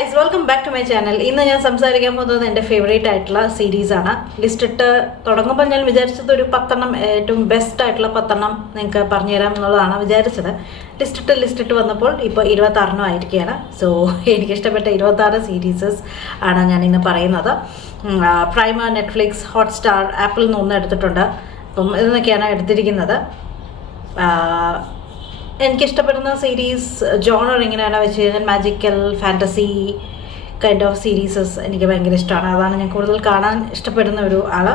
Guys, welcome back to my channel. ഇന്ന് ഞാൻ സംസാരിക്കാൻ പോകുന്നത് എൻ്റെ ഫേവറേറ്റ് ആയിട്ടുള്ള സീരീസാണ്. ലിസ്റ്റിട്ട് തുടങ്ങുമ്പോൾ ഞാൻ വിചാരിച്ചത് ഒരു 10 ഏറ്റവും ബെസ്റ്റ് ആയിട്ടുള്ള 10 നിങ്ങൾക്ക് പറഞ്ഞുതരാം എന്നുള്ളതാണ് വിചാരിച്ചത്. ലിസ്റ്റിട്ട് വന്നപ്പോൾ ഇപ്പോൾ 26 ആയിരിക്കുകയാണ്. സോ എനിക്കിഷ്ടപ്പെട്ട 26 സീരീസസ് ആണ് ഞാൻ ഇന്ന് പറയുന്നത്. പ്രൈമ, നെറ്റ്ഫ്ലിക്സ്, ഹോട്ട്സ്റ്റാർ, ആപ്പിളിൽ നിന്ന് ഒന്ന് എടുത്തിട്ടുണ്ട്. അപ്പം ഇതൊക്കെയാണ് എടുത്തിരിക്കുന്നത്. എനിക്കിഷ്ടപ്പെടുന്ന സീരീസ് ജോണർ എങ്ങനെയാണെന്ന് വെച്ച് കഴിഞ്ഞാൽ മാജിക്കൽ ഫാൻറ്റസി കൈൻഡ് ഓഫ് സീരീസസ് എനിക്ക് ഭയങ്കര ഇഷ്ടമാണ്. അതാണ് ഞാൻ കൂടുതൽ കാണാൻ ഇഷ്ടപ്പെടുന്ന ഒരു ആൾ.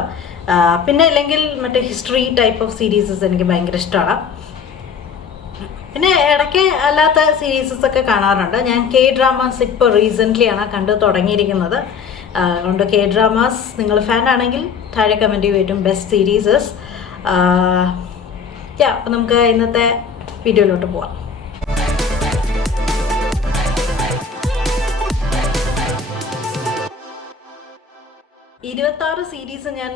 പിന്നെ അല്ലെങ്കിൽ മറ്റേ ഹിസ്റ്ററി ടൈപ്പ് ഓഫ് സീരീസസ് എനിക്ക് ഭയങ്കര ഇഷ്ടമാണ്. പിന്നെ ഇടയ്ക്ക് അല്ലാത്ത സീരീസസ് ഒക്കെ കാണാറുണ്ട്. ഞാൻ ഡ്രാമാസ് ഇപ്പോൾ റീസെൻ്റ്ലി ആണ് കണ്ടു തുടങ്ങിയിരിക്കുന്നത്. അതുകൊണ്ട് ഡ്രാമാസ് നിങ്ങൾ ഫാൻ ആണെങ്കിൽ താഴെ കമൻറ്റ് ചെയ്യും ബെസ്റ്റ് സീരീസസ്. അപ്പം നമുക്ക് ഇന്നത്തെ വീഡിയോയിലോട്ട് പോവാം. 26 സീരീസ് ഞാൻ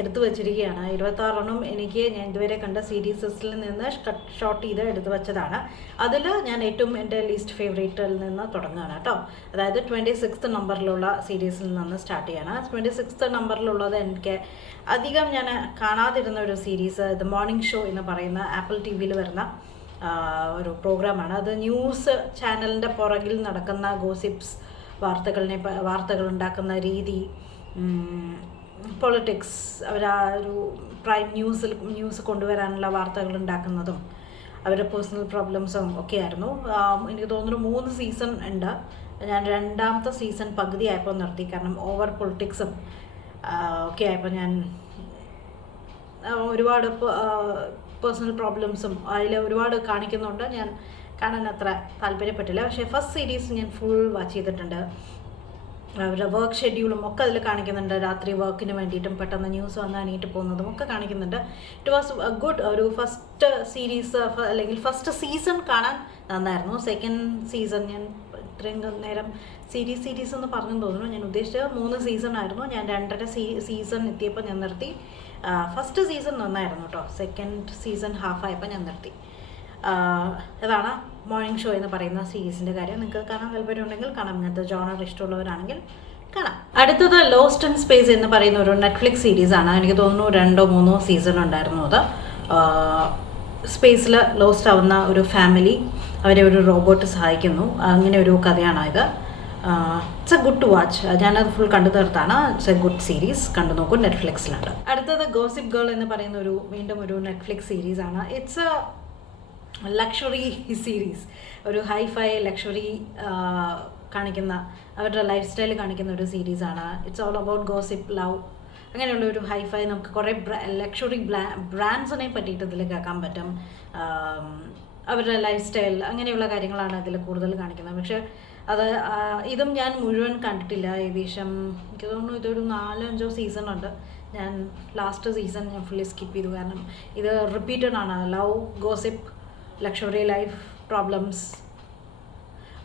എടുത്തു വച്ചിരിക്കുകയാണ്. 26 എനിക്ക് ഞാൻ ഇതുവരെ കണ്ട സീരീസസിൽ നിന്ന് ഷോർട്ട് ചെയ്ത് എടുത്തു വെച്ചതാണ്. അതിൽ ഞാൻ ഏറ്റവും എൻ്റെ ലീസ്റ്റ് ഫേവറേറ്റിൽ നിന്ന് തുടങ്ങുകയാണ് കേട്ടോ. അതായത് 26th നമ്പറിലുള്ള സീരീസിൽ നിന്ന് സ്റ്റാർട്ട് ചെയ്യാണ്. 26th നമ്പറിലുള്ളത് എനിക്ക് അധികം ഞാൻ കാണാതിരുന്ന ഒരു സീരീസ് ദ മോർണിംഗ് ഷോ എന്ന് പറയുന്ന ആപ്പിൾ TV വരുന്ന ഒരു പ്രോഗ്രാമാണ്. അത് ന്യൂസ് ചാനലിൻ്റെ പുറകിൽ നടക്കുന്ന ഗോസിപ്സ്, വാർത്തകൾ ഉണ്ടാക്കുന്ന രീതി, പൊളിറ്റിക്സ്, അവർ ആ ഒരു പ്രൈം ന്യൂസ് കൊണ്ടുവരാനുള്ള വാർത്തകൾ ഉണ്ടാക്കുന്നതും അവരുടെ പേഴ്സണൽ പ്രോബ്ലംസും ഒക്കെ ആയിരുന്നു. എനിക്ക് തോന്നുന്നു 3 സീസൺ ഉണ്ട്. ഞാൻ 2ാമത്തെ സീസൺ പകുതി ആയപ്പോൾ നിർത്തി. കാരണം ഓവർ പൊളിറ്റിക്സും ഒക്കെ ആയപ്പോൾ ഞാൻ ഒരുപാട് പേഴ്സണൽ പ്രോബ്ലംസും അതിൽ ഒരുപാട് കാണിക്കുന്നുണ്ട്. ഞാൻ കാണാൻ അത്ര താല്പര്യപ്പെട്ടില്ല. പക്ഷേ ഫസ്റ്റ് സീരീസ് ഞാൻ ഫുൾ വാച്ച് ചെയ്തിട്ടുണ്ട്. അവരുടെ വർക്ക് ഷെഡ്യൂളും ഒക്കെ അതിൽ കാണിക്കുന്നുണ്ട്. രാത്രി വർക്കിന് വേണ്ടിയിട്ടും പെട്ടെന്ന് ന്യൂസ് വന്ന് എണീറ്റ് പോകുന്നതും ഒക്കെ കാണിക്കുന്നുണ്ട്. It was good. ഒരു ഫസ്റ്റ് സീരീസ് അല്ലെങ്കിൽ ഫസ്റ്റ് സീസൺ കാണാൻ നന്നായിരുന്നു. സെക്കൻഡ് സീസൺ ഞാൻ ഇത്രയും നേരം സീരീസ് എന്ന് പറഞ്ഞു തോന്നുന്നു. ഞാൻ ഉദ്ദേശിച്ചത് 3 സീസൺ ആയിരുന്നു. ഞാൻ 2.5 സീസൺ എത്തിയപ്പോൾ ഞാൻ നിർത്തി. ഫസ്റ്റ് സീസൺ നന്നായിരുന്നു കേട്ടോ. സെക്കൻഡ് സീസൺ ഹാഫ് ആയപ്പോൾ ഞാൻ നിർത്തി. ഇതാണ് മോർണിംഗ് ഷോ എന്ന് പറയുന്ന സീരീസിൻ്റെ കാര്യം. നിങ്ങൾക്ക് കാണാൻ താല്പര്യമുണ്ടെങ്കിൽ കാണാം. ഇങ്ങനത്തെ ജോണർ ഇഷ്ടമുള്ളവരാണെങ്കിൽ കാണാം. അടുത്തത് ലോസ്റ്റ് ഇൻ സ്പേസ് എന്ന് പറയുന്ന ഒരു നെറ്റ്ഫ്ലിക്സ് സീരീസാണ്. എനിക്ക് തോന്നുന്നു 2-3 സീസൺ ഉണ്ടായിരുന്നു. അത് സ്പേസിൽ ലോസ്റ്റ് ആവുന്ന ഒരു ഫാമിലി, അവരെ ഒരു റോബോട്ട് സഹായിക്കുന്നു. അങ്ങനെ ഒരു കഥയാണ് ഇത്. It's a good to watch. ഞാനത് ഫുൾ കണ്ടു തീർത്താണ്. It's a good series. കണ്ടു നോക്കൂ, നെറ്റ്ഫ്ലിക്സിലുണ്ട്. അടുത്തത് ഗോസിപ്പ് ഗേൾ എന്ന് പറയുന്ന വീണ്ടും ഒരു നെറ്റ്ഫ്ലിക്സ് സീരീസാണ്. It's a luxury series. ഒരു ഹൈഫൈ ലക്ഷറി കാണിക്കുന്ന, അവരുടെ ലൈഫ് സ്റ്റൈൽ കാണിക്കുന്ന ഒരു സീരീസാണ്. It's all about gossip, love, അങ്ങനെയുള്ള ഒരു ഹൈഫൈ. നമുക്ക് കുറേ ലക്ഷറി ബ്രാൻഡ്സിനെ പറ്റിയിട്ട് ഇതിൽ കേൾക്കാൻ പറ്റും. അവരുടെ ലൈഫ് സ്റ്റൈൽ, അങ്ങനെയുള്ള കാര്യങ്ങളാണ് ഇതിൽ കൂടുതൽ കാണിക്കുന്നത്. പക്ഷേ ഇതും ഞാൻ മുഴുവൻ കണ്ടിട്ടില്ല. ഏകദേശം എനിക്ക് തോന്നുന്നു ഇതൊരു 4-5 സീസൺ ഉണ്ട്. ഞാൻ ലാസ്റ്റ് സീസൺ ഞാൻ ഫുള്ളി സ്കിപ്പ് ചെയ്തു. കാരണം ഇത് റിപ്പീറ്റഡ് ആണ്. Love, gossip, luxury life, problems,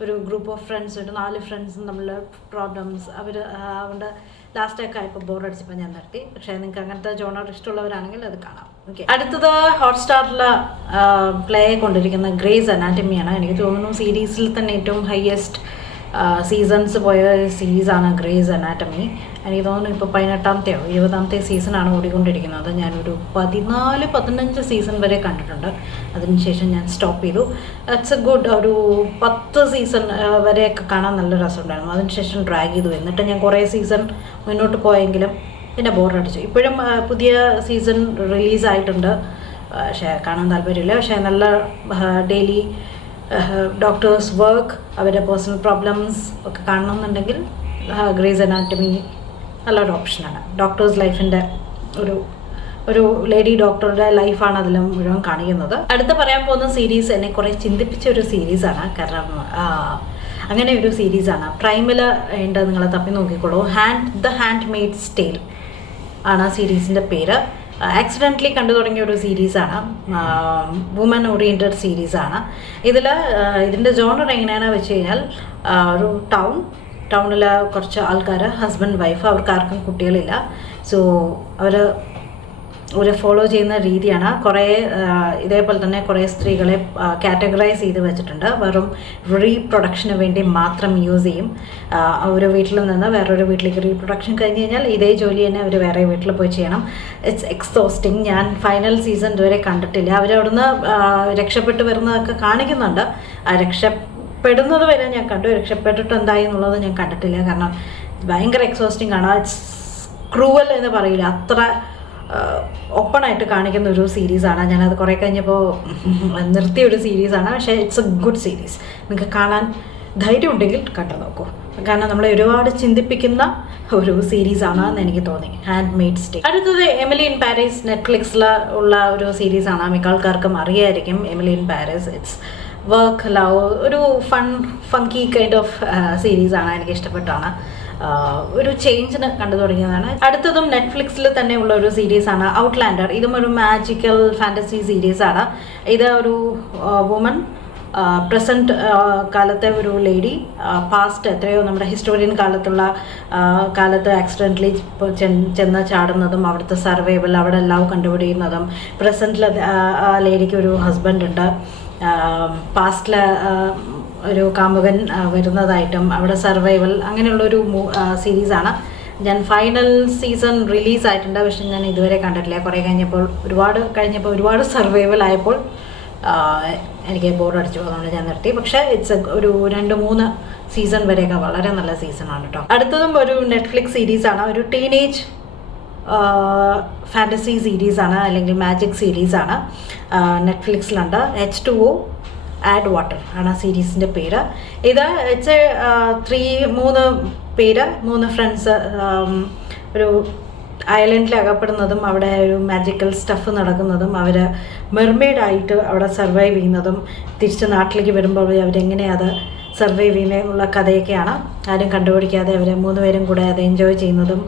ഒരു ഗ്രൂപ്പ് ഓഫ് ഫ്രണ്ട്സ്, ഒരു 4 ഫ്രണ്ട്സും തമ്മിലുള്ള പ്രോബ്ലംസ്. അതുകൊണ്ട് ലാസ്റ്റൊക്കെ ആയപ്പോൾ ബോറടിച്ചപ്പോൾ ഞാൻ നിർത്തി. പക്ഷേ നിങ്ങൾക്ക് അങ്ങനത്തെ ജോണർ ഇഷ്ടമുള്ളവരാണെങ്കിൽ അത് കാണാം. ഓക്കെ, അടുത്തത് ഹോട്ട്സ്റ്റാറിൽ പ്ലേ കൊണ്ടിരിക്കുന്ന ഗ്രേസ് അനാറ്റമിയാണ്. എനിക്ക് തോന്നുന്നു സീരീസിൽ തന്നെ ഏറ്റവും ഹയസ്റ്റ് സീസൺസ് പോയ സീരീസാണ് ഗ്രേസ് അനാറ്റമി. എനിക്ക് തോന്നുന്നു ഇപ്പോൾ 18ാമത്തെയോ 20ാമത്തെ സീസണാണ് ഓടിക്കൊണ്ടിരിക്കുന്നത്. ഞാനൊരു 14-15 സീസൺ വരെ കണ്ടിട്ടുണ്ട്. അതിനുശേഷം ഞാൻ സ്റ്റോപ്പ് ചെയ്തു. It's a good. ഒരു 10 സീസൺ വരെയൊക്കെ കാണാൻ നല്ല രസമുണ്ടായിരുന്നു. അതിനുശേഷം ഡ്രാഗ് ചെയ്തു. എന്നിട്ട് ഞാൻ കുറേ സീസൺ മുന്നോട്ട് പോയെങ്കിലും പിന്നെ ബോറടിച്ചു. ഇപ്പോഴും പുതിയ സീസൺ റിലീസായിട്ടുണ്ട്. പക്ഷേ കാണാൻ താല്പര്യമില്ല. പക്ഷേ നല്ല ഡെയിലി ഡോക്ടേഴ്സ് വർക്ക്, അവരുടെ പേഴ്സണൽ പ്രോബ്ലംസ് ഒക്കെ കാണണമെന്നുണ്ടെങ്കിൽ ഗ്രേസ് അനാറ്റമി നല്ലൊരു ഓപ്ഷനാണ്. ഡോക്ടേഴ്സ് ലൈഫിൻ്റെ ഒരു ലേഡി ഡോക്ടറുടെ ലൈഫാണ് അതിൽ മുഴുവൻ കാണിക്കുന്നത്. അടുത്ത പറയാൻ പോകുന്ന സീരീസ് എന്നെ കുറേ ചിന്തിപ്പിച്ച ഒരു സീരീസാണ്. കാരണം അങ്ങനെ ഒരു സീരീസാണ്. പ്രൈമിൽ ഉണ്ട്, നിങ്ങൾ തപ്പി നോക്കിക്കോളൂ. ദ ഹാൻഡ് മെയ്ഡ്സ് ടെയിൽ ആണ് സീരീസിൻ്റെ പേര്. ആക്സിഡൻ്റലി കണ്ടു തുടങ്ങിയ ഒരു സീരീസാണ്. Woman oriented സീരീസാണ്. ഇതിൻ്റെ ജോണർ എങ്ങനെയാണെന്ന് വെച്ച് കഴിഞ്ഞാൽ ഒരു ടൗണിൽ കുറച്ച് ആൾക്കാർ, ഹസ്ബൻഡ് വൈഫ്, അവർക്ക് ആർക്കും കുട്ടികളില്ല. സോ അവർ ഒരു ഫോളോ ചെയ്യുന്ന രീതിയാണ്. കുറേ ഇതേപോലെ തന്നെ കുറേ സ്ത്രീകളെ കാറ്റഗറൈസ് ചെയ്ത് വെച്ചിട്ടുണ്ട്. വെറും റീപ്രൊഡക്ഷന് വേണ്ടി മാത്രം യൂസ് ചെയ്യും. ഒരു വീട്ടിൽ നിന്ന് വേറൊരു വീട്ടിലേക്ക് റീപ്രൊഡക്ഷൻ കഴിഞ്ഞ് കഴിഞ്ഞാൽ ഇതേ ജോലി തന്നെ അവർ വേറെ വീട്ടിൽ പോയി ചെയ്യണം. It's exhausting. ഞാൻ ഫൈനൽ സീസൺ ഇതുവരെ കണ്ടിട്ടില്ല. അവരവിടുന്ന് രക്ഷപ്പെട്ട് വരുന്നതൊക്കെ കാണിക്കുന്നുണ്ട്. രക്ഷപ്പെടുന്നത് വരെ ഞാൻ കണ്ടു, രക്ഷപ്പെട്ടിട്ട് എന്തായി എന്നുള്ളത് ഞാൻ കണ്ടിട്ടില്ല. കാരണം ഭയങ്കര എക്സോസ്റ്റിംഗ് ആണ്. ഇറ്റ്സ് ക്രൂവൽ എന്ന് പറയില്ല, അത്ര ഓപ്പണായിട്ട് കാണിക്കുന്ന ഒരു സീരീസാണ്. ഞാനത് കുറേ കഴിഞ്ഞപ്പോൾ നിർത്തിയ ഒരു സീരീസാണ്. പക്ഷേ ഇറ്റ്സ് എ ഗുഡ് സീരീസ്. നിങ്ങൾക്ക് കാണാൻ ധൈര്യം ഉണ്ടെങ്കിൽ കണ്ടു നോക്കൂ. കാരണം നമ്മളെ ഒരുപാട് ചിന്തിപ്പിക്കുന്ന ഒരു സീരീസാണ് എന്ന് എനിക്ക് തോന്നി. Handmaid's tale. അടുത്തത് എമിലി ഇൻ പാരീസ്. നെറ്റ്ഫ്ലിക്സിൽ ഉള്ള ഒരു സീരീസാണ്. മിക്ക ആൾക്കാർക്കും അറിയായിരിക്കും Emily in Paris. It's work love, ഒരു ഫങ്കി കൈൻഡ് ഓഫ് സീരീസാണ്. എനിക്ക് ഇഷ്ടപ്പെട്ടാണ്. ഒരു ചേഞ്ചിന് കണ്ടു തുടങ്ങിയതാണ്. അടുത്തതും നെറ്റ്ഫ്ലിക്സിൽ തന്നെ ഉള്ള ഒരു സീരീസാണ് ഔട്ട്ലാൻഡർ. ഇതും ഒരു മാജിക്കൽ ഫാൻറ്റസി സീരീസാണ്. ഇത് ഒരു വുമൺ, പ്രസൻറ്റ് കാലത്തെ ഒരു ലേഡി, പാസ്റ്റ് എത്രയോ നമ്മുടെ ഹിസ്റ്റോറിയൻ കാലത്ത് ആക്സിഡൻ്റലി ചെന്ന് ചാടുന്നതും അവിടുത്തെ സർവൈവൽ, അവിടെ ലവ് കണ്ടുപിടിക്കുന്നതും, പ്രസൻറ്റിൽ ആ ലേഡിക്ക് ഒരു ഹസ്ബൻഡ് ഉണ്ട്, പാസ്റ്റിൽ ഒരു കാമുകൻ വരുന്നതായിട്ടും അവിടെ സർവൈവൽ, അങ്ങനെയുള്ളൊരു സീരീസാണ്. ഞാൻ ഫൈനൽ സീസൺ റിലീസായിട്ടുണ്ട്, പക്ഷെ ഞാൻ ഇതുവരെ കണ്ടിട്ടില്ല. കുറേ ഒരുപാട് സർവൈവൽ ആയപ്പോൾ എനിക്ക് ബോറടിച്ചു, അതുകൊണ്ട് ഞാൻ നിർത്തി. പക്ഷേ ഇറ്റ്സ് ഒരു 2-3 സീസൺ വരെയൊക്കെ വളരെ നല്ല സീസണാണ് കേട്ടോ. അടുത്തതും ഒരു നെറ്റ്ഫ്ലിക്സ് സീരീസാണ്. ഒരു ടീനേജ് ഫാൻറ്റസി സീരീസാണ്, അല്ലെങ്കിൽ മാജിക് സീരീസാണ്. നെറ്റ്ഫ്ലിക്സിലുണ്ട്. H2O ആഡ് വാട്ടർ ആണ് സീരീസിൻ്റെ പേര്. ഇത് 3 ഫ്രണ്ട്സ് ഒരു ഐലൻഡിൽ അകപ്പെടുന്നതും അവിടെ ഒരു മാജിക്കൽ സ്റ്റഫ് നടക്കുന്നതും അവർ മെർമെയ്ഡായിട്ട് അവിടെ സർവൈവ് ചെയ്യുന്നതും തിരിച്ച് നാട്ടിലേക്ക് വരുമ്പോൾ അവരെങ്ങനെയാണ് അത് സർവൈവ് ചെയ്യുന്നതിനുള്ള കഥയൊക്കെയാണ്. ആരും കണ്ടുപിടിക്കാതെ അവർ 3 പേരും കൂടെ അത് എൻജോയ് ചെയ്യുന്നതും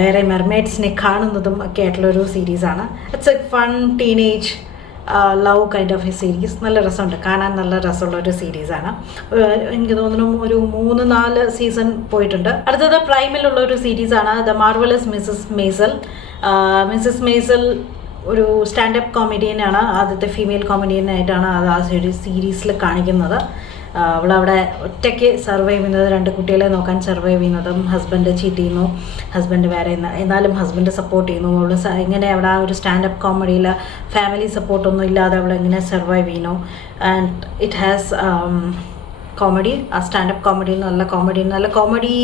വേറെ മെർമെയ്ഡ്സിനെ കാണുന്നതും ഒക്കെ ആയിട്ടുള്ളൊരു സീരീസാണ്. It's a fun teenage love kind of a series. നല്ല രസമുണ്ട്, കാണാൻ നല്ല രസമുള്ള ഒരു സീരീസാണ്. എനിക്ക് തോന്നുന്നു ഒരു 3-4 സീസൺ പോയിട്ടുണ്ട്. അടുത്തത് പ്രൈമിലുള്ള ഒരു സീരീസാണ് ദ മാർവലസ് മിസ്സസ് മേസൽ. മിസ്സസ് മേസൽ ഒരു സ്റ്റാൻഡപ്പ് കോമഡിയനാണ്. ആദ്യത്തെ ഫീമെയിൽ കോമഡിയനായിട്ടാണ് അത് ആ സീരീസിൽ കാണിക്കുന്നത്. അവളവിടെ ഒറ്റയ്ക്ക് സർവൈവ് ചെയ്യുന്നത്, 2 കുട്ടികളെ നോക്കാൻ സർവൈവ് ചെയ്യുന്നതും, ഹസ്ബൻഡ് ചീറ്റ് ചെയ്യുന്നു, ഹസ്ബൻഡ് വേറെ എന്നാലും ഹസ്ബൻഡ് സപ്പോർട്ട് ചെയ്യുന്നു. അവൾ ഇങ്ങനെ അവിടെ ആ ഒരു സ്റ്റാൻഡപ്പ് കോമഡിയിൽ ഫാമിലി സപ്പോർട്ടൊന്നും ഇല്ലാതെ അവൾ ഇങ്ങനെ സർവൈവ് ചെയ്യുന്നു. And it has comedy. ആ സ്റ്റാൻഡപ്പ് കോമഡിയിൽ നല്ല കോമഡി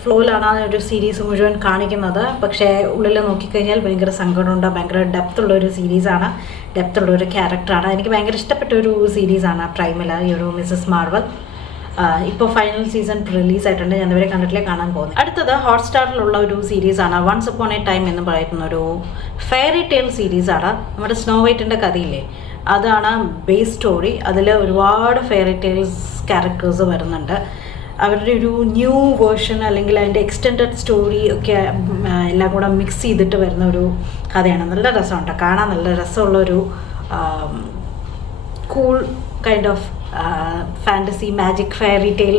ഫ്ലോയിലാണ് ആ ഒരു സീരീസ് മുഴുവൻ കാണിക്കുന്നത്. പക്ഷേ ഉള്ളിൽ നോക്കിക്കഴിഞ്ഞാൽ ഭയങ്കര സങ്കടമുണ്ട്. ഭയങ്കര ഡെപ്തുള്ളൊരു സീരീസാണ്, ഡെപ്തുള്ളൊരു ക്യാരക്ടറാണ്. എനിക്ക് ഭയങ്കര ഇഷ്ടപ്പെട്ട ഒരു സീരീസാണ് പ്രൈമിൽ ഈ ഒരു മിസ്സസ് മാർവൽ. ഇപ്പോൾ ഫൈനൽ സീസൺ റിലീസായിട്ടുണ്ട്. ഞാൻ ഇതുവരെ കണ്ടിട്ടില്ലേ, കാണാൻ പോകുന്നത്. അടുത്തത് ഹോട്ട്സ്റ്റാറിലുള്ള ഒരു സീരീസാണ് വൺസ് അപ്പോൺ എ ടൈം എന്ന് പറയുന്ന ഒരു ഫെയറി ടെയിൽ സീരീസാണ്. നമ്മുടെ സ്നോ വൈറ്റിൻ്റെ കഥയില്ലേ, അതാണ് ബേസ് സ്റ്റോറി. അതിൽ ഒരുപാട് ഫെയറി ടെയിൽസ് ക്യാരക്ടേഴ്സ് വരുന്നുണ്ട്. അവരുടെ ഒരു ന്യൂ വേർഷൻ അല്ലെങ്കിൽ അതിൻ്റെ എക്സ്റ്റെൻഡഡ് സ്റ്റോറി ഒക്കെ എല്ലാം കൂടെ മിക്സ് ചെയ്തിട്ട് വരുന്ന ഒരു കഥയാണ്. നല്ല രസമുണ്ട് കാണാൻ. നല്ല രസമുള്ളൊരു cool kind of fantasy magic fairy tale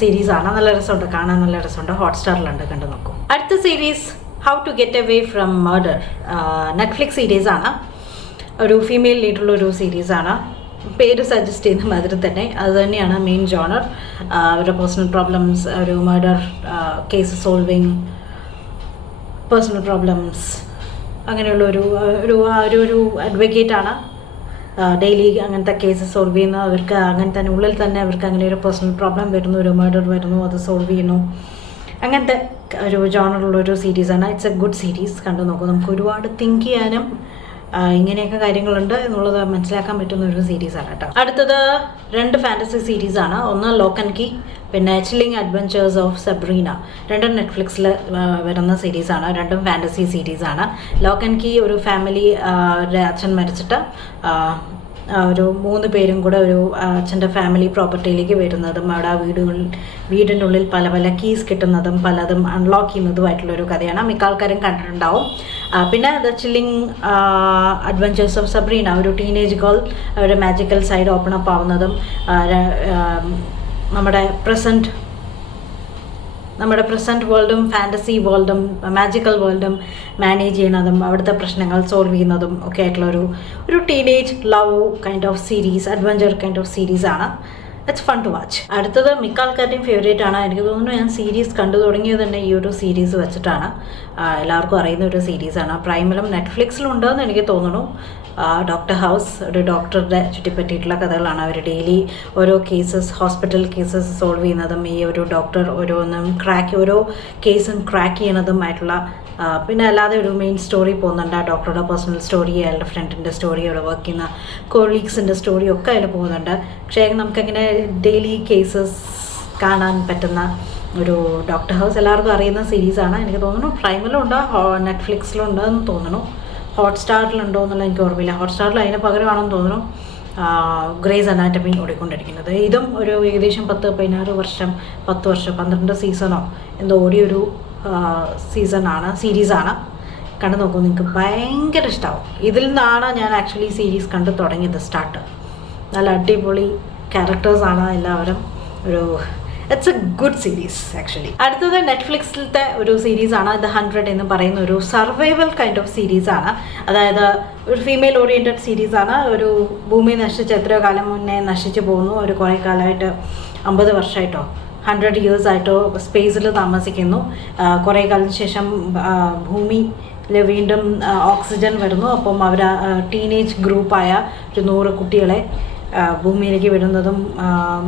സീരീസാണ്. നല്ല രസമുണ്ട് കാണാൻ, നല്ല രസമുണ്ട്. ഹോട്ട്സ്റ്റാറിലുണ്ട്, കണ്ടു നോക്കും. അടുത്ത series how to get away from murder. Netflix സീരീസാണ്. ഒരു ഫീമെയിൽ ലീഡുള്ളൊരു സീരീസാണ്. പേര് സജസ്റ്റ് ചെയ്യുന്ന മാതിരി തന്നെ അത് തന്നെയാണ് മെയിൻ ജോണർ. അവരുടെ പേഴ്സണൽ പ്രോബ്ലംസ്, ഒരു murder case solving, personal problems, അങ്ങനെയുള്ള ഒരു അഡ്വക്കേറ്റാണ്. ഡെയിലി അങ്ങനത്തെ കേസ് സോൾവ് ചെയ്യുന്നു. അവർക്ക് അങ്ങനെ തന്നെ ഉള്ളിൽ തന്നെ അവർക്ക് അങ്ങനെ ഒരു പേഴ്സണൽ പ്രോബ്ലം വരുന്നു, ഒരു മർഡർ വരുന്നു, അത് സോൾവ് ചെയ്യുന്നു. അങ്ങനത്തെ ഒരു ജോണറുള്ളൊരു സീരീസാണ്. ഇറ്റ്സ് എ ഗുഡ് സീരീസ്, കണ്ടു നോക്കും. നമുക്ക് ഒരുപാട് തിങ്ക് ചെയ്യാനും ഇങ്ങനെയൊക്കെ കാര്യങ്ങളുണ്ട് എന്നുള്ളത് മനസ്സിലാക്കാൻ പറ്റുന്ന ഒരു സീരീസാണ് കേട്ടോ. അടുത്തത് 2 ഫാൻറ്റസി സീരീസാണ്. ഒന്ന് ലോക്ക് ആൻഡ് കീ, പിന്നെ ചില്ലിങ് അഡ്വെഞ്ചേഴ്സ് ഓഫ് സബ്രീന. 2 നെറ്റ്ഫ്ലിക്സിൽ വരുന്ന സീരീസാണ്. 2 ഫാൻറ്റസി സീരീസാണ്. ലോക്ക് ആൻഡ് കീ ഒരു ഫാമിലി, അച്ഛൻ മരിച്ചിട്ട് ഒരു 3 പേരും കൂടെ ഒരു അച്ഛൻ്റെ ഫാമിലി പ്രോപ്പർട്ടിയിലേക്ക് വരുന്നതും അവിടെ വീടിൻ്റെ ഉള്ളിൽ പല പല കീസ് കിട്ടുന്നതും പലതും അൺലോക്ക് ചെയ്യുന്നതുമായിട്ടുള്ളൊരു കഥയാണ്. മിക്ക ആൾക്കാരും കണ്ടിട്ടുണ്ടാവും. പിന്നെ the chilling adventures of Sabrina, ഒരു ടീനേജ് ഗേൾ ഒരു മാജിക്കൽ സൈഡ് ഓപ്പൺ അപ്പ് ആവുന്നതും നമ്മുടെ പ്രസൻറ്റ് നമ്മുടെ പ്രസൻറ്റ് വേൾഡും ഫാൻറ്റസി വേൾഡും മാജിക്കൽ വേൾഡും മാനേജ് ചെയ്യുന്നതും അവിടുത്തെ പ്രശ്നങ്ങൾ സോൾവ് ചെയ്യുന്നതും ഒക്കെ ആയിട്ടുള്ള ഒരു teenage love kind of series, adventure kind of സീരീസാണ്. It's fun to watch. അടുത്തത് മിക്ക ആൾക്കാരുടെയും ഫേവറേറ്റ് ആണ്. എനിക്ക് തോന്നുന്നു ഞാൻ സീരീസ് കണ്ടു തുടങ്ങിയത് തന്നെ ഈ ഒരു സീരീസ് വെച്ചിട്ടാണ്. എല്ലാവർക്കും അറിയുന്ന ഒരു സീരീസാണ്. പ്രൈമിലും നെറ്റ്ഫ്ലിക്സിലും ഉണ്ടെന്ന് എനിക്ക് തോന്നുന്നു. ഡോക്ടർ ഹൗസ്, ഒരു ഡോക്ടറുടെ ചുറ്റിപ്പറ്റിയിട്ടുള്ള കഥകളാണ്. അവർ ഡെയിലി ഓരോ കേസസ്, ഹോസ്പിറ്റൽ കേസസ് സോൾവ് ചെയ്യുന്നതും ഈ ഒരു ഡോക്ടർ ഓരോ കേസും ക്രാക്ക് ചെയ്യണതുമായിട്ടുള്ള, പിന്നെ അല്ലാതെ ഒരു മെയിൻ സ്റ്റോറി പോകുന്നുണ്ട്. ആ ഡോക്ടറുടെ പേഴ്സണൽ സ്റ്റോറി, അയാളുടെ ഫ്രണ്ടിൻ്റെ സ്റ്റോറി, അവിടെ വർക്ക് ചെയ്യുന്ന കൊളീഗ്സിൻ്റെ സ്റ്റോറി ഒക്കെ അതിൽ പോകുന്നുണ്ട്. പക്ഷേ നമുക്കങ്ങനെ ഡെയിലി കേസസ് കാണാൻ പറ്റുന്ന ഒരു ഡോക്ടർ ഹൗസ് എല്ലാവർക്കും അറിയുന്ന സീരീസാണ്. എനിക്ക് തോന്നുന്നു പ്രൈമിലും ഉണ്ട്, നെറ്റ്ഫ്ലിക്സിലും ഉണ്ടെന്ന് തോന്നുന്നു. ഹോട്ട്സ്റ്റാറിലുണ്ടോ എന്നുള്ള എനിക്ക് ഓർമ്മയില്ല. ഹോട്ട്സ്റ്റാറിൽ അതിന് പകരമാണെന്ന് തോന്നുന്നു ഗ്രേസ് അനാറ്റമി ഓടിക്കൊണ്ടിരിക്കുന്നത്. ഇതും ഒരു ഏകദേശം 10-16 വർഷം, 10 വർഷം, 12 സീസണോ എന്തോ ഓടിയൊരു സീരീസാണ്. കണ്ടു നോക്കൂ, നിങ്ങൾക്ക് ഭയങ്കര ഇഷ്ടമാവും. ഇതിൽ നിന്നാണ് ഞാൻ ആക്ച്വലി സീരീസ് കണ്ടു തുടങ്ങിയത്. സ്റ്റാർട്ട് നല്ല അടിപൊളി ക്യാരക്ടേഴ്സാണ് എല്ലാവരും. It's a good series actually. അടുത്തത് നെറ്റ്ഫ്ലിക്സിലത്തെ ഒരു സീരീസാണ് ദ 100 എന്ന് പറയുന്ന ഒരു സർവൈവൽ കൈൻഡ് ഓഫ് സീരീസാണ്. അതായത് ഒരു ഫീമെയിൽ ഓറിയൻറ്റഡ് സീരീസാണ്. ഒരു ഭൂമി നശിച്ച് എത്രയോ കാലം മുന്നേ നശിച്ചു പോകുന്നു. ഒരു കുറേ കാലമായിട്ട് 50 വർഷമായിട്ടോ 100 years ആയിട്ടോ സ്പേസിൽ താമസിക്കുന്നു. കുറേ കാലത്തിന് ശേഷം ഭൂമിയിൽ വീണ്ടും ഓക്സിജൻ വരുന്നു. അപ്പം അവർ ടീനേജ് ഗ്രൂപ്പായ ഒരു 100 കുട്ടികളെ ഭൂമിയിലേക്ക് വിടുന്നതും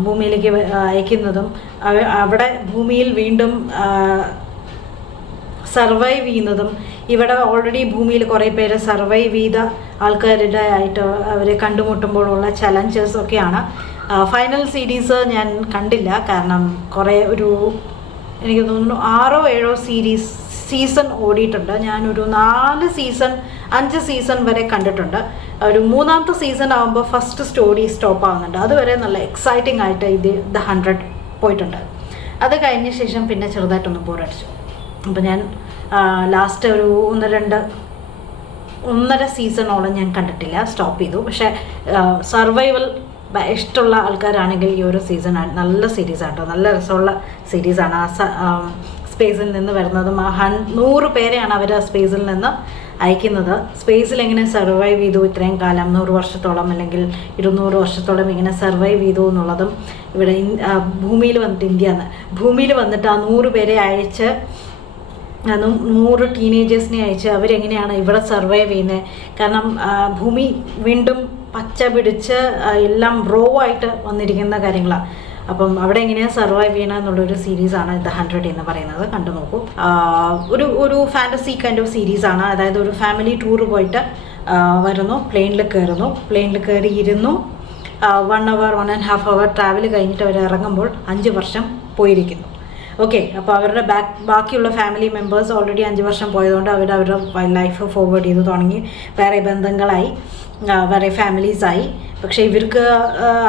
ഭൂമിയിലേക്ക് അയക്കുന്നതും അവിടെ ഭൂമിയിൽ വീണ്ടും സർവൈവ് ചെയ്യുന്നതും, ഇവിടെ ഓൾറെഡി ഭൂമിയിൽ കുറേ പേര് സർവൈവ് ചെയ്ത ആൾക്കാരുടെ ആയിട്ട് അവരെ കണ്ടുമുട്ടുമ്പോഴുള്ള ചലഞ്ചസൊക്കെയാണ്. ഫൈനൽ സീരീസ് ഞാൻ കണ്ടില്ല, കാരണം എനിക്ക് തോന്നുന്നു 6-7 സീസൺ ഓടിയിട്ടുണ്ട്. ഞാനൊരു 5 സീസൺ വരെ കണ്ടിട്ടുണ്ട്. ഒരു 3ാമത്തെ സീസൺ ആകുമ്പോൾ ഫസ്റ്റ് സ്റ്റോറി സ്റ്റോപ്പ് ആവുന്നുണ്ട്. അതുവരെ നല്ല എക്സൈറ്റിംഗ് ആയിട്ട് ദ 100 പോയിട്ടുണ്ട്. അത് കഴിഞ്ഞ ശേഷം പിന്നെ ചെറുതായിട്ടൊന്ന് ബോറടിച്ചു. അപ്പോൾ ഞാൻ ലാസ്റ്റ് ഒരു 1.5 സീസണോളം ഞാൻ കണ്ടിട്ടില്ല, സ്റ്റോപ്പ് ചെയ്തു. പക്ഷേ സർവൈവൽ ഇഷ്ടമുള്ള ആൾക്കാരാണെങ്കിൽ ഈ ഒരു സീസൺ നല്ല സീരീസാണ് കേട്ടോ. നല്ല രസമുള്ള സീരീസാണ്. സ്പേസിൽ നിന്ന് വരുന്നതും 100 പേരെയാണ് അവർ സ്പേസിൽ നിന്ന് അയക്കുന്നത്. സ്പേസിൽ എങ്ങനെ സർവൈവ് ചെയ്തു ഇത്രയും കാലം, 100 വർഷത്തോളം അല്ലെങ്കിൽ 200 വർഷത്തോളം എങ്ങനെ സർവൈവ് ചെയ്തു എന്നുള്ളതും, ഇവിടെ ഭൂമിയിൽ വന്നിട്ട് ആ 100 പേരെ അയച്ച് 100 ടീനേജേഴ്സിനെ അയച്ച് അവരെങ്ങനെയാണ് ഇവിടെ സർവൈവ് ചെയ്യുന്നത്. കാരണം ഭൂമി വീണ്ടും പച്ച പിടിച്ച് എല്ലാം റോ ആയിട്ട് വന്നിരിക്കുന്ന കാര്യങ്ങളാണ്. അപ്പം അവിടെ എങ്ങനെയാണ് സർവൈവ് ചെയ്യണം എന്നുള്ളൊരു സീരീസാണ് ദ 100 എന്ന് പറയുന്നത്. കണ്ടു നോക്കൂ. ഒരു ഫാൻറ്റസി കൈൻഡ് ഓഫ് സീരീസാണ്. അതായത് ഒരു ഫാമിലി ടൂർ പോയിട്ട് വരുന്നു, പ്ലെയിനിൽ കയറി ഇരുന്നു. 1 hour 1.5 hour ട്രാവൽ കഴിഞ്ഞിട്ട് അവർ ഇറങ്ങുമ്പോൾ 5 വർഷം പോയിരിക്കുന്നു. ഓക്കെ, അപ്പോൾ അവരുടെ ബാക്കിയുള്ള ഫാമിലി മെമ്പേഴ്സ് ഓൾറെഡി 5 വർഷം പോയതുകൊണ്ട് അവരുടെ ലൈഫ് ഫോർവേഡ് ചെയ്ത് തുടങ്ങി. വേറെ ബന്ധങ്ങളായി, വേറെ ഫാമിലീസായി. പക്ഷേ ഇവർക്ക്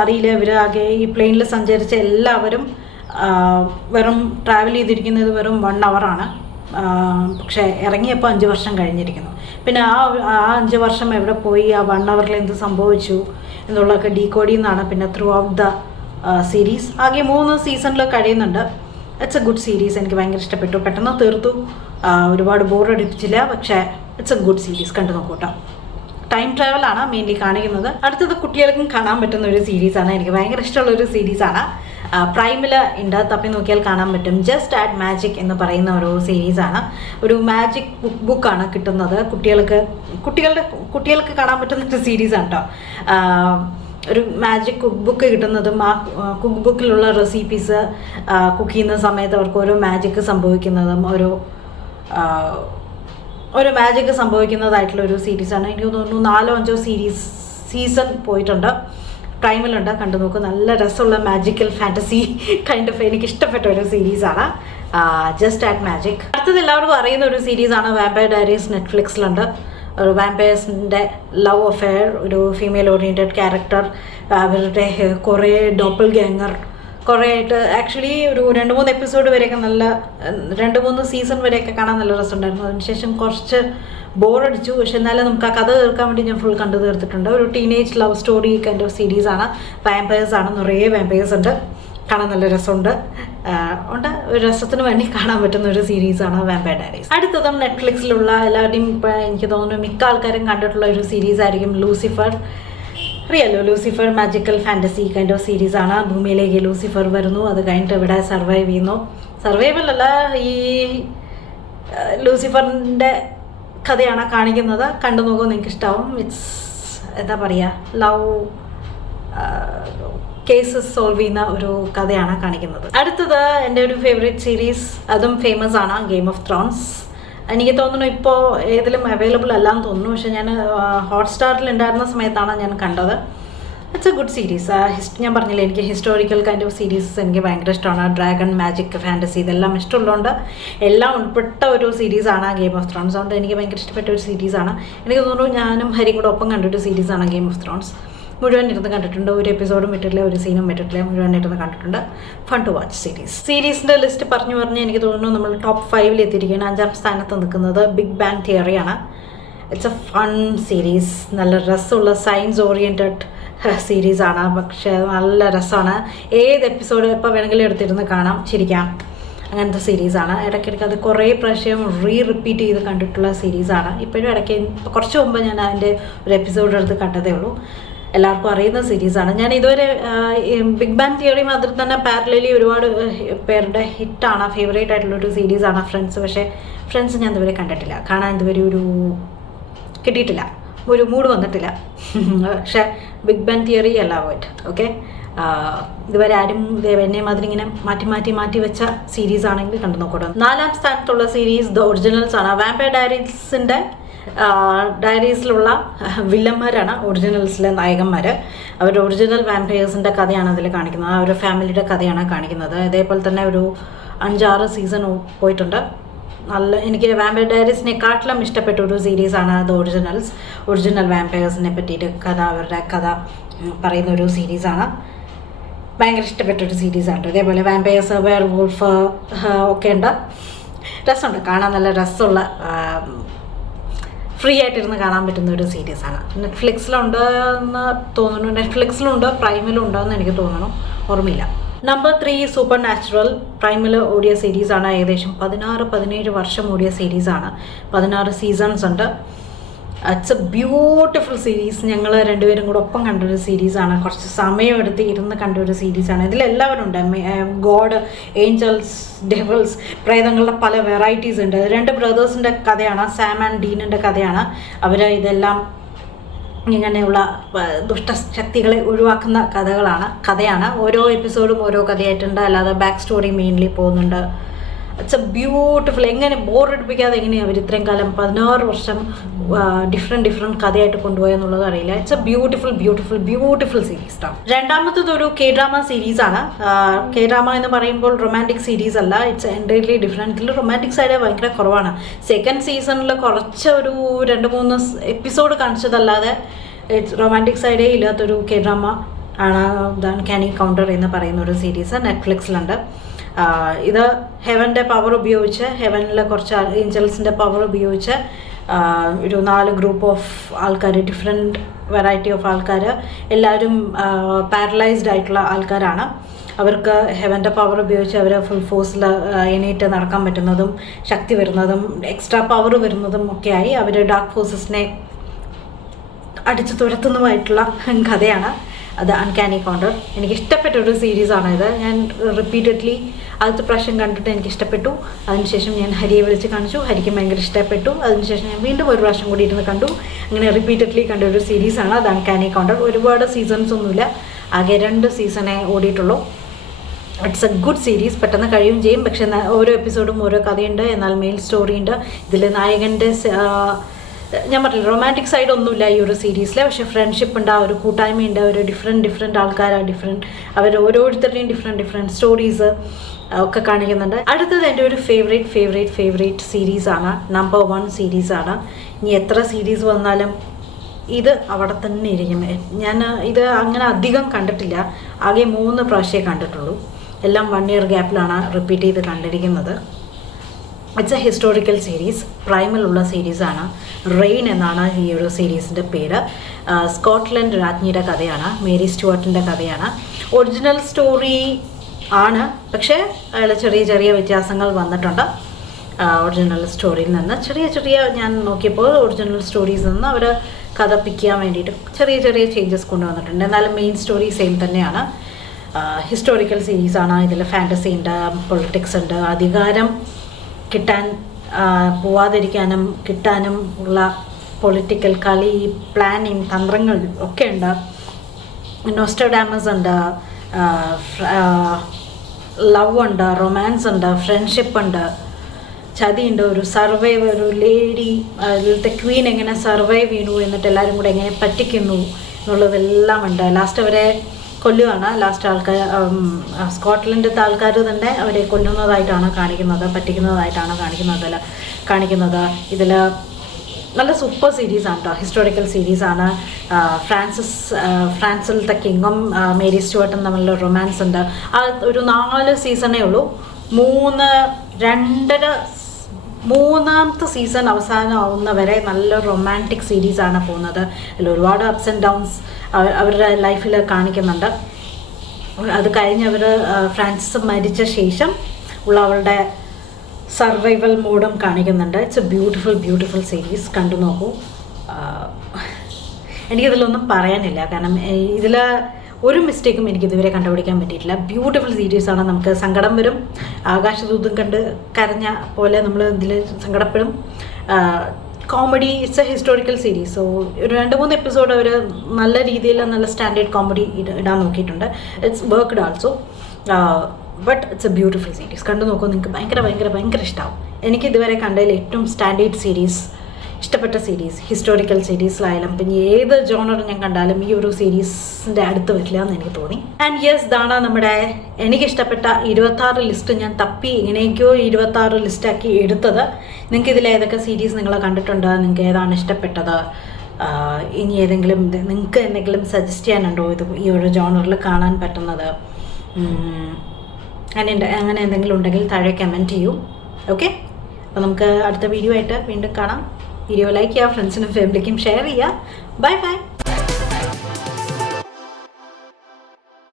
അറിയില്ല, ഇവർ ആകെ ഈ പ്ലെയിനിൽ സഞ്ചരിച്ച എല്ലാവരും വെറും ട്രാവൽ ചെയ്തിരിക്കുന്നത് വെറും 1 hour ആണ്. പക്ഷേ ഇറങ്ങിയപ്പോൾ 5 വർഷം കഴിഞ്ഞിരിക്കുന്നു. പിന്നെ ആ 5 വർഷം എവിടെ പോയി, ആ 1 hourൽ എന്ത് സംഭവിച്ചു എന്നുള്ളതൊക്കെ ഡീകോഡ് ചെയ്യുന്നതാണ്. പിന്നെ ത്രൂ ഔട്ട് ദ സീരീസ് ആകെ 3 സീസണിൽ കഴിയുന്നുണ്ട്. It's a good series. എനിക്ക് ഭയങ്കര ഇഷ്ടപ്പെട്ടു. പെട്ടെന്ന് തീർത്തു, ഒരുപാട് ബോറടിപ്പിച്ചില്ല. പക്ഷേ ഇറ്റ്സ് എ ഗുഡ് സീരീസ്. കണ്ടു നോക്കൂട്ടോ. ടൈം ട്രാവലാണ് മെയിൻലി കാണിക്കുന്നത്. അടുത്തത് കുട്ടികൾക്കും കാണാൻ പറ്റുന്ന ഒരു സീരീസാണ്. എനിക്ക് ഭയങ്കര ഇഷ്ടമുള്ളൊരു സീരീസാണ്. പ്രൈമിൽ ഉണ്ട്, തപ്പി നോക്കിയാൽ കാണാൻ പറ്റും. ജസ്റ്റ് ആഡ് മാജിക് എന്ന് പറയുന്ന ഒരു സീരീസാണ്. ഒരു മാജിക് ബുക്കാണ് കിട്ടുന്നത്. കുട്ടികൾക്ക് കാണാൻ പറ്റുന്ന ഒരു സീരീസാണ് കേട്ടോ. ഒരു മാജിക് കുക്ക് ബുക്ക് കിട്ടുന്നതും ആ കുക്ക് ബുക്കിലുള്ള റെസിപ്പീസ് കുക്ക് ചെയ്യുന്ന സമയത്ത് അവർക്ക് ഓരോ മാജിക്ക് സംഭവിക്കുന്നതും ഒരു മാജിക്ക് സംഭവിക്കുന്നതായിട്ടുള്ളൊരു സീരീസാണ്. എനിക്ക് തോന്നുന്നു 4-5 സീസൺ പോയിട്ടുണ്ട്. പ്രൈമിലുണ്ട്, കണ്ടു നോക്ക്. നല്ല രസമുള്ള മാജിക്കൽ ഫാൻറ്റസി കൈൻഡ് ഓഫ് എനിക്ക് ഇഷ്ടപ്പെട്ട ഒരു സീരീസാണ് ജസ്റ്റ് ആഡ് മാജിക്. അടുത്തത് എല്ലാവർക്കും അറിയുന്ന ഒരു സീരീസാണ് വാമ്പയർ ഡയറീസ്. നെറ്റ്ഫ്ലിക്സിലുണ്ട്. ഒരു വാമ്പയേഴ്സിൻ്റെ ലവ് അഫെയർ, ഒരു ഫീമെയിൽ ഓറിയൻറ്റഡ് ക്യാരക്ടർ, അവരുടെ കുറേ ഡോപ്പിൾ ഗാങ്ങർ, കുറേ ആയിട്ട് ആക്ച്വലി ഒരു 2-3 എപ്പിസോഡ് വരെയൊക്കെ നല്ല 2-3 സീസൺ വരെയൊക്കെ കാണാൻ നല്ല രസമുണ്ടായിരുന്നു. അതിനുശേഷം കുറച്ച് ബോറടിച്ചു. പക്ഷെ എന്നാലും നമുക്ക് ആ കഥ തീർക്കാൻ വേണ്ടി ഞാൻ ഫുൾ കണ്ടു തീർത്തിട്ടുണ്ട്. ഒരു teenage love story kind of സീരീസാണ്. വാമ്പയേഴ്സ് ആണ്, നിറയെ വാമ്പയേഴ്സ് ഉണ്ട്, കാണാൻ നല്ല രസമുണ്ട്. ഉണ്ട്. ഒരു രസത്തിന് വേണ്ടി കാണാൻ പറ്റുന്ന ഒരു സീരീസാണ് വാമ്പയർ ഡയറീസ്. അടുത്തതും നെറ്റ്ഫ്ലിക്സിലുള്ള എല്ലാവരുടെയും ഇപ്പോൾ എനിക്ക് തോന്നുന്നു മിക്ക ആൾക്കാരും കണ്ടിട്ടുള്ള ഒരു സീരീസ് ആയിരിക്കും ലൂസിഫർ. അറിയാലോ, Lucifer magical fantasy kind of സീരീസാണ്. ഭൂമിയിലേക്ക് ലൂസിഫർ വരുന്നു, അത് കഴിഞ്ഞിട്ട് ഇവിടെ സർവൈവ് ചെയ്യുന്നു. സർവൈവൽ അല്ല, ഈ ലൂസിഫറിൻ്റെ കഥയാണ് കാണിക്കുന്നത്. കണ്ടു നോക്കുമ്പോൾ നിങ്ങൾക്ക് ഇഷ്ടമാവും. ഇറ്റ്സ് എന്താ പറയുക, ലവ് കേസസ് സോൾവ് ചെയ്യുന്ന ഒരു കഥയാണ് കാണിക്കുന്നത്. അടുത്തത് എൻ്റെ ഒരു ഫേവറേറ്റ് സീരീസ്, അതും ഫേമസ് ആണ്, ഗെയിം ഓഫ് ത്രോൺസ്. എനിക്ക് തോന്നുന്നു ഇപ്പോൾ ഏതിലും അവൈലബിൾ അല്ലാന്ന് തോന്നുന്നു, പക്ഷെ ഞാൻ ഹോട്ട്സ്റ്റാറിൽ ഉണ്ടായിരുന്ന സമയത്താണ് ഞാൻ കണ്ടത്. It's a good series. ഞാൻ പറഞ്ഞില്ലേ, എനിക്ക് ഹിസ്റ്റോറിക്കൽ കൈൻഡ് ഓഫ് സീരീസസ് എനിക്ക് ഭയങ്കര ഇഷ്ടമാണ്. ഡ്രാഗൺ, മാജിക്, ഫാൻറ്റസി ഇതെല്ലാം ഇഷ്ടമുള്ളതുകൊണ്ട് എല്ലാം ഉൾപ്പെട്ട ഒരു സീരീസാണ് ഗെയിം ഓഫ് ത്രോൺസ്. അതുകൊണ്ട് എനിക്ക് ഭയങ്കര ഇഷ്ടപ്പെട്ട ഒരു സീരീസാണ്. എനിക്ക് തോന്നുന്നു ഞാനും ഹരിയും കൂടെ ഒപ്പം കണ്ടൊരു സീരീസാണ് ഗെയിം ഓഫ് ത്രോൺസ്. മുഴുവൻ ഇരുന്ന് കണ്ടിട്ടുണ്ട്, ഒരു എപ്പിസോഡും വിട്ടിട്ടില്ല, ഒരു സീനും വിട്ടിട്ടില്ല, മുഴുവൻ ഇരുന്ന് കണ്ടിട്ടുണ്ട്. ഫൺ ടു വാച്ച് സീരീസിൻ്റെ ലിസ്റ്റ് പറഞ്ഞ് എനിക്ക് തോന്നുന്നു നമ്മൾ ടോപ്പ് 5 എത്തിയിരിക്കുകയാണ്. 5ാം സ്ഥാനത്ത് നിൽക്കുന്നത് ബിഗ് ബാങ് തിയറിയാണ്. ഇറ്റ്സ് എ ഫൺ സീരീസ്, നല്ല രസമുള്ള സയൻസ് ഓറിയൻറ്റഡ് സീരീസാണ്. പക്ഷേ നല്ല രസമാണ്. ഏത് എപ്പിസോഡ് എപ്പോൾ വേണമെങ്കിലും എടുത്തിരുന്ന് കാണാം, ചിരിക്കാം, അങ്ങനത്തെ സീരീസാണ്. ഇടയ്ക്കിടയ്ക്ക് അത് കുറേ പ്രാവശ്യം റിപ്പീറ്റ് ചെയ്ത് കണ്ടിട്ടുള്ള സീരീസാണ്. ഇപ്പോഴും ഇടയ്ക്ക് കുറച്ച് മുമ്പ് ഞാൻ അതിൻ്റെ ഒരു എപ്പിസോഡ് എടുത്ത് കണ്ടതേ ഉള്ളൂ. എല്ലാവർക്കും അറിയുന്ന സീരീസാണ്. ഞാൻ ഇതുവരെ ബിഗ് ബാങ് തിയറി മാതിരി തന്നെ പാരലലി ഒരുപാട് പേരുടെ ഹിറ്റാണ്, ഫേവറേറ്റ് ആയിട്ടുള്ളൊരു സീരീസാണ് ഫ്രണ്ട്സ്. പക്ഷേ ഫ്രണ്ട്സ് ഞാൻ ഇതുവരെ കണ്ടിട്ടില്ല, കാണാൻ ഇതുവരെ ഒരു കിട്ടിയിട്ടില്ല, ഒരു മൂഡ് വന്നിട്ടില്ല. പക്ഷേ ബിഗ് ബാങ് തിയറി അല്ലാവോ ഇറ്റ് ഓക്കെ. ഇതുവരെ ആരും എന്നെ മാതിരി ഇങ്ങനെ മാറ്റി വെച്ച സീരീസ് ആണെങ്കിൽ കണ്ടു നോക്കട്ടെ. 4ാം സ്ഥാനത്തുള്ള സീരീസ് ദ ഒറിജിനൽസ് ആണ്. വാമ്പയർ ഡയറീസിൻ്റെ ഡയറീസിലുള്ള വില്ലന്മാരാണ് ഒറിജിനൽസിലെ നായകന്മാർ. അവരുടെ ഒറിജിനൽ വാമ്പയേഴ്സിൻ്റെ കഥയാണ് അതിൽ കാണിക്കുന്നത്. അവരുടെ ഫാമിലിയുടെ കഥയാണ് കാണിക്കുന്നത്. അതേപോലെ തന്നെ ഒരു 5-6 സീസൺ പോയിട്ടുണ്ട്. എനിക്ക് വാമ്പയർ ഡയറീസിനെക്കാട്ടിലും ഇഷ്ടപ്പെട്ട ഒരു സീരീസാണ് ദ ഒറിജിനൽ വാമ്പയേഴ്സിനെ പറ്റിയിട്ട് അവരുടെ കഥ പറയുന്ന ഒരു സീരീസാണ്. ഭയങ്കര ഇഷ്ടപ്പെട്ടൊരു സീരീസാണ്. ഇതേപോലെ വാമ്പയേഴ്സ്, വെയർ വൂൾഫ് ഒക്കെ ഉണ്ട്. രസമുണ്ട് കാണാൻ, നല്ല രസമുള്ള ഫ്രീ ആയിട്ടിരുന്ന് കാണാൻ പറ്റുന്ന ഒരു സീരീസാണ്. നെറ്റ്ഫ്ലിക്സിലുണ്ട് എന്ന് തോന്നുന്നു, നെറ്റ്ഫ്ലിക്സിലുണ്ട്, പ്രൈമിലും ഉണ്ടോയെന്ന് എനിക്ക് തോന്നുന്നു, ഓർമ്മയില്ല. Number 3 super natural. പ്രൈമിൽ ഓടിയ സീരീസാണ്. ഏകദേശം 16-17 വർഷം ഓടിയ സീരീസാണ്. 16 സീസൺസ് ഉണ്ട്. It's A beautiful series. ഞങ്ങൾ രണ്ടുപേരും കൂടെ ഒപ്പം കണ്ടൊരു സീരീസാണ്. കുറച്ച് സമയമെടുത്ത് ഇരുന്ന് കണ്ടൊരു സീരീസാണ്. ഇതിലെല്ലാവരും ഉണ്ട്. ഗോഡ്, ഏഞ്ചൽസ്, ഡെവിൾസ്, പ്രേതങ്ങളുടെ പല വെറൈറ്റീസ് ഉണ്ട്. 2 ബ്രദേഴ്സിൻ്റെ കഥയാണ്, സാം ആൻഡ് ഡീനിൻ്റെ കഥയാണ്. അവർ ഇതെല്ലാം ഇങ്ങനെയുള്ള ദുഷ്ടശക്തികളെ ഒഴിവാക്കുന്ന കഥയാണ്. ഓരോ എപ്പിസോഡും ഓരോ കഥയായിട്ടുണ്ട്, അല്ലാതെ ബാക്ക് സ്റ്റോറി മെയിൻലി പോകുന്നുണ്ട്. It's A beautiful. എങ്ങനെ ബോറടിപ്പിക്കാതെ എങ്ങനെയാണ് അവർ ഇത്രയും കാലം 16 വർഷം ഡിഫറെൻറ്റ് കഥയായിട്ട് കൊണ്ടുപോയെന്നുള്ളത് അറിയില്ല. ഇറ്റ്സ് എ ബ്യൂട്ടിഫുൾ സീരീസ് ആണ്. രണ്ടാമത്തത് ഒരു കെ ഡ്രാമ സീരീസാണ്. കെ ഡ്രാമ എന്ന് പറയുമ്പോൾ റൊമാൻറ്റിക് സീരീസ് അല്ല, ഇറ്റ്സ് എൻറ്റയർലി ഡിഫറെൻറ്റ്. ഇതിൽ റൊമാൻറ്റിക് സൈഡ് ഭയങ്കര കുറവാണ്. സെക്കൻഡ് സീസണിൽ കുറച്ച് ഒരു 2-3 എപ്പിസോഡ് കാണിച്ചതല്ലാതെ റൊമാൻറ്റിക് സൈഡേ ഇല്ലാത്തൊരു കെ ഡ്രാമ ആണ് ദ അൺകാനി കൗണ്ടർ എന്ന് പറയുന്ന ഒരു സീരീസ്. നെറ്റ്ഫ്ലിക്സിലുണ്ട്. ഇത് ഹെവൻ്റെ പവർ ഉപയോഗിച്ച്, ഹെവനിലെ കുറച്ച് ഏഞ്ചൽസിൻ്റെ പവർ ഉപയോഗിച്ച് ഒരു 4 ഗ്രൂപ്പ് ഓഫ് ആൾക്കാർ, ഡിഫറെൻറ്റ് വെറൈറ്റി ഓഫ് ആൾക്കാർ, എല്ലാവരും പാരലൈസ്ഡ് ആയിട്ടുള്ള ആൾക്കാരാണ്. അവർക്ക് ഹെവൻ്റെ പവർ ഉപയോഗിച്ച് അവർ ഫുൾ ഫോഴ്സിൽ എണീറ്റ് നടക്കാൻ പറ്റുന്നതും ശക്തി വരുന്നതും എക്സ്ട്രാ പവർ വരുന്നതും ഒക്കെയായി അവർ ഡാർക്ക് ഫോഴ്സസിനെ അടിച്ചു തുരത്തുന്നതുമായിട്ടുള്ള കഥയാണ് അത് അൺകാനി കൗണ്ടർ. എനിക്കിഷ്ടപ്പെട്ടൊരു സീരീസാണ് ഇത്. ഞാൻ റിപ്പീറ്റഡ്ലി ആദ്യത്തെ പ്രാവശ്യം കണ്ടിട്ട് എനിക്കിഷ്ടപ്പെട്ടു. അതിനുശേഷം ഞാൻ ഹരിയെ വിളിച്ച് കാണിച്ചു, ഹരിക്ക് ഭയങ്കര ഇഷ്ടപ്പെട്ടു. അതിനുശേഷം ഞാൻ വീണ്ടും ഒരു പ്രാവശ്യം കൂടി ഇരുന്ന് കണ്ടു. അങ്ങനെ റിപ്പീറ്റഡ്ലി കണ്ട ഒരു സീരീസാണ് അത് അൺകാനി കൗണ്ടർ. ഒരുപാട് സീസൺസ് ഒന്നുമില്ല, ആകെ 2 സീസണേ ഓടിയിട്ടുള്ളൂ. It's a good series. പെട്ടെന്ന് കഴിയും ചെയ്യും. പക്ഷേ ഓരോ എപ്പിസോഡും ഓരോ കഥയുണ്ട്, എന്നാൽ മെയിൻ സ്റ്റോറി ഉണ്ട്. ഇതിൽ നായകൻ്റെ ഞാൻ പറഞ്ഞില്ല റൊമാൻറ്റിക് സൈഡ് ഒന്നുമില്ല ഈ ഒരു സീരീസിൽ. പക്ഷേ ഫ്രണ്ട്ഷിപ്പ് ഉണ്ട്, ഒരു കൂട്ടായ്മയുണ്ട്, ഒരു ഡിഫറെൻറ്റ് ആൾക്കാരാണ്, അവർ ഓരോരുത്തരുടെയും ഡിഫറെൻറ്റ് സ്റ്റോറീസ് ഒക്കെ കാണിക്കുന്നുണ്ട്. അടുത്തത് എൻ്റെ ഒരു ഫേവറേറ്റ് സീരീസാണ്. നമ്പർ 1 സീരീസാണ്. ഇനി എത്ര സീരീസ് വന്നാലും ഇത് അവിടെ തന്നെ ഇരിക്കും. ഞാൻ ഇത് അങ്ങനെ അധികം കണ്ടിട്ടില്ല, ആകെ 3 പ്രാവശ്യമേ കണ്ടിട്ടുള്ളൂ. എല്ലാം 1 ഇയർ ഗ്യാപ്പിലാണ് റിപ്പീറ്റ് ചെയ്ത് കണ്ടിരിക്കുന്നത്. It's a historical series. പ്രൈമിലുള്ള സീരീസാണ്. റെയിൻ എന്നാണ് ഈ ഒരു സീരീസിൻ്റെ പേര്. സ്കോട്ട്ലൻഡ് രാജ്ഞിയുടെ കഥയാണ്, മേരി സ്റ്റുവർട്ടിൻ്റെ കഥയാണ്. ഒറിജിനൽ സ്റ്റോറി ആണ്. പക്ഷേ അതിൽ ചെറിയ ചെറിയ വ്യത്യാസങ്ങൾ വന്നിട്ടുണ്ട് ഒറിജിനൽ സ്റ്റോറിയിൽ നിന്ന്. ചെറിയ ഞാൻ നോക്കിയപ്പോൾ ഒറിജിനൽ സ്റ്റോറീസിൽ നിന്ന് അവർ കഥ പിക്കാൻ വേണ്ടിയിട്ട് ചെറിയ ചേഞ്ചസ് കൊണ്ടുവന്നിട്ടുണ്ട്. എന്നാലും മെയിൻ സ്റ്റോറി സെയിം തന്നെയാണ്. ഹിസ്റ്റോറിക്കൽ സീരീസാണ്. ഇതിൽ ഫാൻറ്റസി ഉണ്ട്, പൊളിറ്റിക്സ് ഉണ്ട്, അധികാരം കിട്ടാൻ പോവാതിരിക്കാനും കിട്ടാനും ഉള്ള പൊളിറ്റിക്കൽ കളി, പ്ലാനിങ്, തന്ത്രങ്ങൾ ഒക്കെ ഉണ്ട്. നോസ്ട്രഡാമസ് ഉണ്ട്, ലവ് ഉണ്ട്, റൊമാൻസ് ഉണ്ട്, ഫ്രണ്ട്ഷിപ്പ് ഉണ്ട്, ചതിയുണ്ട്, ഒരു സർവൈവ്, ഒരു ലേഡി, അതിലത്തെ ക്വീൻ എങ്ങനെ സർവൈവ് ചെയ്യുന്നു, എന്നിട്ട് എല്ലാവരും കൂടെ എങ്ങനെ പറ്റിക്കുന്നു എന്നുള്ളതെല്ലാം ഉണ്ട്. ലാസ്റ്റ് അവരെ കൊല്ലുകയാണ്. ലാസ്റ്റ് ആൾക്കാർ സ്കോട്ട്ലൻഡിലത്തെ ആൾക്കാർ തന്നെ അവരെ കൊല്ലുന്നതായിട്ടാണ് പറ്റിക്കുന്നതായിട്ടാണ് കാണിക്കുന്നത്. ഇതിൽ നല്ല സൂപ്പർ സീരീസാണ് കേട്ടോ. ഹിസ്റ്റോറിക്കൽ സീരീസാണ്. ഫ്രാൻസിലത്തെ കിങ്ങും മേരി സ്റ്റുവർട്ടും തമ്മിലുള്ള റൊമാൻസ് ഉണ്ട്. ഒരു 4 സീസണേ ഉള്ളൂ. മൂന്നാമത്തെ സീസൺ അവസാനം ആവുന്നവരെ നല്ല റൊമാൻറ്റിക് സീരീസാണ് പോകുന്നത്. അതിൽ ഒരുപാട് അപ്സ് ആൻഡ് ഡൗൺസ് അവരുടെ ലൈഫിൽ കാണിക്കുന്നുണ്ട്. അത് കഴിഞ്ഞ് ഫ്രാൻസിസ് മരിച്ച ശേഷം ഉള്ള അവളുടെ സർവൈവൽ മോഡും കാണിക്കുന്നുണ്ട്. It's A beautiful series. കണ്ടു നോക്കൂ. എനിക്കിതിലൊന്നും പറയാനില്ല, കാരണം ഇതിൽ ഒരു മിസ്റ്റേക്കും എനിക്കിതുവരെ കണ്ടുപിടിക്കാൻ പറ്റിയിട്ടില്ല. ബ്യൂട്ടിഫുൾ സീരീസാണ്. നമുക്ക് സങ്കടം വരും. ആകാശദൂതം കണ്ട് കരഞ്ഞ പോലെ നമ്മൾ ഇതിൽ സങ്കടപ്പെടും. Comedy, it's a historical series. So ഒരു 2-3 എപ്പിസോഡ് അവർ നല്ല രീതിയിൽ നല്ല സ്റ്റാൻഡേർഡ് കോമഡി ഇടാൻ നോക്കിയിട്ടുണ്ട്. It's worked also. But it's A beautiful series. കണ്ടു നോക്കൂ, നിങ്ങൾക്ക് ഭയങ്കര ഇഷ്ടമാവും. എനിക്ക് ഇതുവരെ കണ്ടതിൽ ഏറ്റവും സ്റ്റാൻഡേർഡ് സീരീസ്, ഇഷ്ടപ്പെട്ട സീരീസ്, ഹിസ്റ്റോറിക്കൽ സീരീസിലായാലും പിന്നെ ഏത് ജോണർ ഞാൻ കണ്ടാലും ഈ ഒരു സീരീസിൻ്റെ അടുത്ത് വരില്ല എന്ന് എനിക്ക് തോന്നി. ആൻഡ് യെസ്, ഇതാണ് നമ്മുടെ എനിക്കിഷ്ടപ്പെട്ട 26 ലിസ്റ്റ്. ഞാൻ തപ്പി എങ്ങനെയൊക്കെയോ 26 ലിസ്റ്റാക്കി എടുത്തത്. നിങ്ങൾക്ക് ഇതിൽ ഏതൊക്കെ സീരീസ് നിങ്ങൾ കണ്ടിട്ടുണ്ട്, നിങ്ങൾക്ക് ഏതാണ് ഇഷ്ടപ്പെട്ടത്, ഇനി നിങ്ങൾക്ക് എന്തെങ്കിലും സജസ്റ്റ് ചെയ്യാനുണ്ടോ ഈ ഒരു ജോണറിൽ കാണാൻ പറ്റുന്നത്, അങ്ങനെ എന്തെങ്കിലും ഉണ്ടെങ്കിൽ താഴെ കമൻറ്റ് ചെയ്യൂ. ഓക്കെ, അപ്പോൾ നമുക്ക് അടുത്ത വീഡിയോ ആയിട്ട് വീണ്ടും കാണാം. വീഡിയോ ലൈക്ക് ചെയ്യുക, ഫ്രണ്ട്സിനും ഫാമിലിക്കും ഷെയർ ചെയ്യുക. ബൈ.